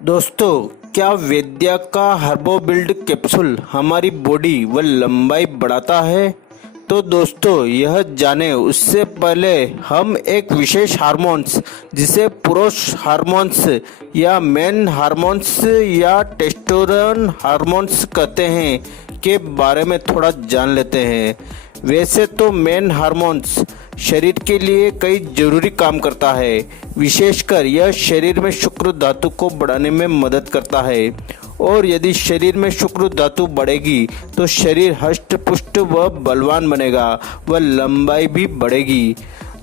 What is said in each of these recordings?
दोस्तों, क्या वेद्या का हर्बो बिल्ड कैप्सूल हमारी बॉडी व लंबाई बढ़ाता है? तो दोस्तों, यह जाने उससे पहले हम एक विशेष हार्मोन्स जिसे पुरुष हार्मोन्स या मेन हार्मोन्स या टेस्टोस्टेरोन हार्मोन्स कहते हैं के बारे में थोड़ा जान लेते हैं। वैसे तो मेन हार्मोन्स शरीर के लिए कई जरूरी काम करता है। विशेषकर यह शरीर में शुक्र धातु को बढ़ाने में मदद करता है और यदि शरीर में शुक्र धातु बढ़ेगी तो शरीर हष्ट पुष्ट व बलवान बनेगा व लंबाई भी बढ़ेगी।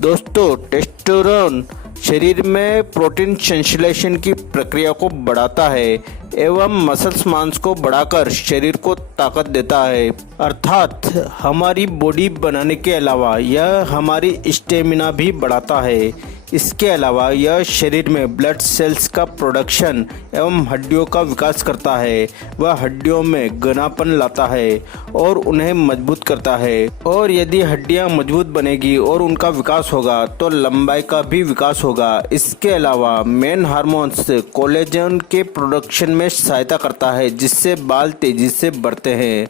दोस्तों, टेस्टोस्टेरोन शरीर में प्रोटीन संश्लेषण की प्रक्रिया को बढ़ाता है एवं मसल्स मांस को बढ़ाकर शरीर को ताकत देता है। अर्थात हमारी बॉडी बनाने के अलावा यह हमारी स्टेमिना भी बढ़ाता है। इसके अलावा यह शरीर में ब्लड सेल्स का प्रोडक्शन एवं हड्डियों का विकास करता है। वह हड्डियों में घनापन लाता है और उन्हें मजबूत करता है। और यदि हड्डियां मजबूत बनेगी और उनका विकास होगा तो लंबाई का भी विकास होगा। इसके अलावा मेन हार्मोन्स कोलेजन के प्रोडक्शन में सहायता करता है जिससे बाल तेजी से बढ़ते हैं।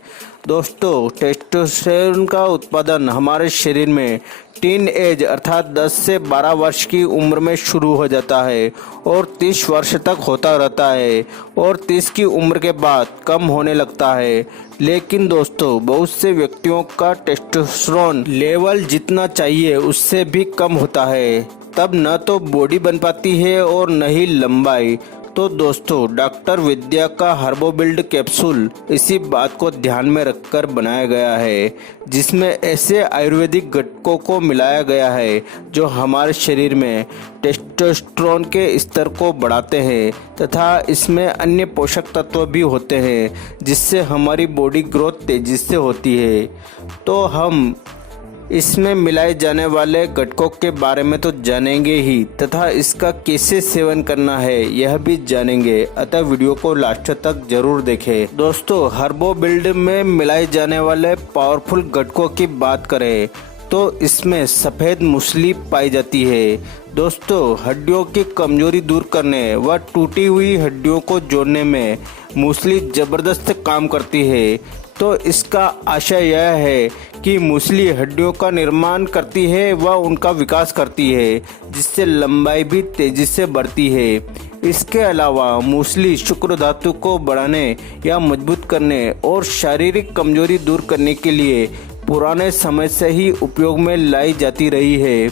दोस्तों, टेस्टोस्टेरोन का उत्पादन हमारे शरीर में टीन एज अर्थात 10 से 12 वर्ष की उम्र में शुरू हो जाता है और 30 वर्ष तक होता रहता है और 30 की उम्र के बाद कम होने लगता है। लेकिन दोस्तों, बहुत से व्यक्तियों का टेस्टोस्टेरोन लेवल जितना चाहिए उससे भी कम होता है। तब न तो बॉडी बन पाती है और न ही लंबाई। तो दोस्तों, डॉक्टर वेद्या का हर्बो बिल्ड कैप्सूल इसी बात को ध्यान में रखकर बनाया गया है जिसमें ऐसे आयुर्वेदिक घटकों को मिलाया गया है जो हमारे शरीर में टेस्टोस्टेरोन के स्तर को बढ़ाते हैं तथा इसमें अन्य पोषक तत्व भी होते हैं जिससे हमारी बॉडी ग्रोथ तेजी से होती है। तो हम इसमें मिलाए जाने वाले घटकों के बारे में तो जानेंगे ही तथा इसका कैसे सेवन करना है यह भी जानेंगे, अतः वीडियो को लास्ट तक जरूर देखें। दोस्तों, हर्बो बिल्ड में मिलाए जाने वाले पावरफुल घटकों की बात करें तो इसमें सफ़ेद मूसली पाई जाती है। दोस्तों, हड्डियों की कमजोरी दूर करने व टूटी हुई हड्डियों को जोड़ने में मूसली ज़बरदस्त काम करती है। तो इसका आशय यह है कि मूसली हड्डियों का निर्माण करती है व उनका विकास करती है जिससे लंबाई भी तेजी से बढ़ती है। इसके अलावा मूसली शुक्र धातु को बढ़ाने या मजबूत करने और शारीरिक कमजोरी दूर करने के लिए पुराने समय से ही उपयोग में लाई जाती रही है।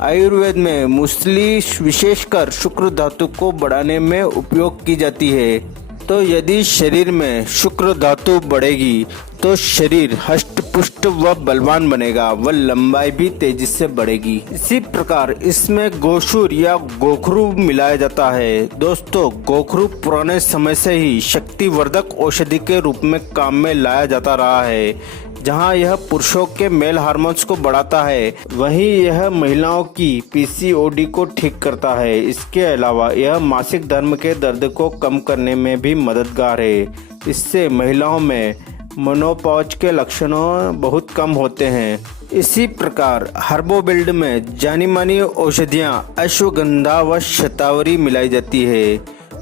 आयुर्वेद में मूसली विशेषकर शुक्र धातु को बढ़ाने में उपयोग की जाती है। तो यदि शरीर में शुक्र धातु बढ़ेगी तो शरीर हष्ट पुष्ट व बलवान बनेगा व लंबाई भी तेजी से बढ़ेगी। इसी प्रकार इसमें गोशूर या गोखरू मिलाया जाता है। दोस्तों, गोखरू पुराने समय से ही शक्तिवर्धक औषधि के रूप में काम में लाया जाता रहा है। जहां यह पुरुषों के मेल हार्मोन्स को बढ़ाता है वहीं यह महिलाओं की पीसीओडी को ठीक करता है। इसके अलावा यह मासिक धर्म के दर्द को कम करने में भी मददगार है। इससे महिलाओं में मेनोपॉज के लक्षणों बहुत कम होते हैं। इसी प्रकार हर्बो बिल्ड में जानी मानी औषधियाँ अश्वगंधा व शतावरी मिलाई जाती है।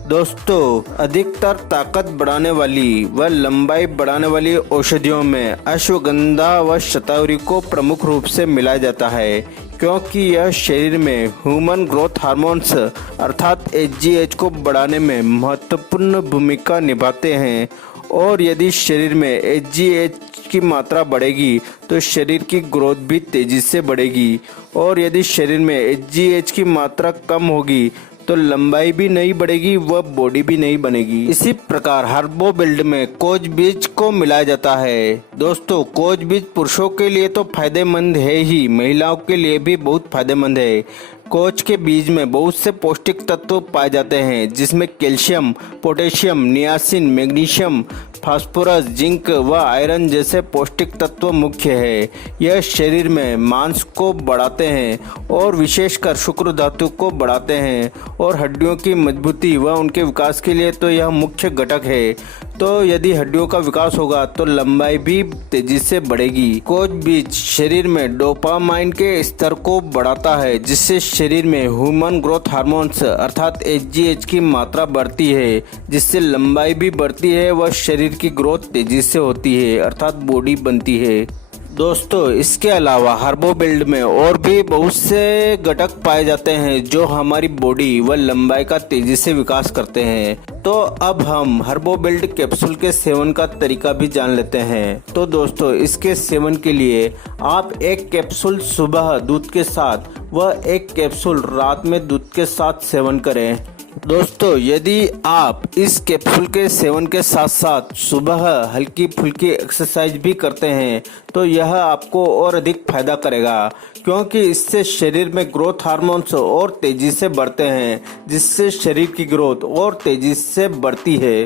दोस्तों, अधिकतर ताकत बढ़ाने वाली व लंबाई बढ़ाने वाली औषधियों में अश्वगंधा व शतावरी को प्रमुख रूप से मिलाया जाता है क्योंकि यह शरीर में ह्यूमन ग्रोथ हार्मोन्स अर्थात एचजीएच को बढ़ाने में महत्वपूर्ण भूमिका निभाते हैं। और यदि शरीर में एचजीएच की मात्रा बढ़ेगी तो शरीर की ग्रोथ भी तेजी से बढ़ेगी और यदि शरीर में एचजीएच की मात्रा कम होगी तो लंबाई भी नहीं बढ़ेगी व बॉडी भी नहीं बनेगी। इसी प्रकार हर्बो बिल्ड में कोज बीज को मिलाया जाता है। दोस्तों, कोज बीज पुरुषों के लिए तो फायदेमंद है ही, महिलाओं के लिए भी बहुत फायदेमंद है। कोज के बीज में बहुत से पौष्टिक तत्व पाए जाते हैं जिसमें calcium, potassium, niacin, magnesium, phosphorus, zinc व आयरन जैसे पौष्टिक तत्व मुख्य है। यह शरीर में मांस को बढ़ाते हैं और विशेषकर शुक्र धातु को बढ़ाते हैं और हड्डियों की मजबूती व उनके विकास के लिए तो यह मुख्य घटक है। तो यदि हड्डियों का विकास होगा तो लंबाई भी तेजी से बढ़ेगी। कोच बीज शरीर में डोपामाइन के स्तर को बढ़ाता है, जिससे शरीर में ह्यूमन ग्रोथ हार्मोन्स अर्थात HGH की मात्रा बढ़ती है, जिससे लंबाई भी बढ़ती है व शरीर की ग्रोथ तेजी से होती है अर्थात बॉडी बनती है। दोस्तों, इसके अलावा हर्बोबिल्ड में और भी बहुत से घटक पाए जाते हैं जो हमारी बॉडी व लंबाई का तेजी से विकास करते हैं। तो अब हम हर्बोबिल्ड कैप्सूल के सेवन का तरीका भी जान लेते हैं। तो दोस्तों, इसके सेवन के लिए आप एक कैप्सूल सुबह दूध के साथ व एक कैप्सूल रात में दूध के साथ सेवन करें। दोस्तों, यदि आप इस कैप्सूल के सेवन के साथ साथ सुबह हल्की फुल्की एक्सरसाइज भी करते हैं तो यह आपको और अधिक फायदा करेगा, क्योंकि इससे शरीर में ग्रोथ हार्मोन्स और तेजी से बढ़ते हैं, जिससे शरीर की ग्रोथ और तेजी से बढ़ती है।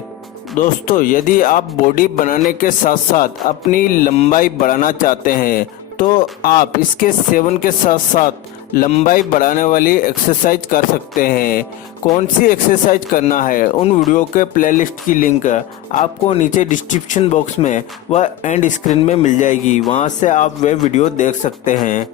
दोस्तों, यदि आप बॉडी बनाने के साथ साथ अपनी लंबाई बढ़ाना चाहते हैं तो आप इसके सेवन के साथ साथ लंबाई बढ़ाने वाली एक्सरसाइज कर सकते हैं। कौन सी एक्सरसाइज करना है, उन वीडियो के प्लेलिस्ट की लिंक आपको नीचे डिस्क्रिप्शन बॉक्स में व एंड स्क्रीन में मिल जाएगी, वहां से आप वे वीडियो देख सकते हैं।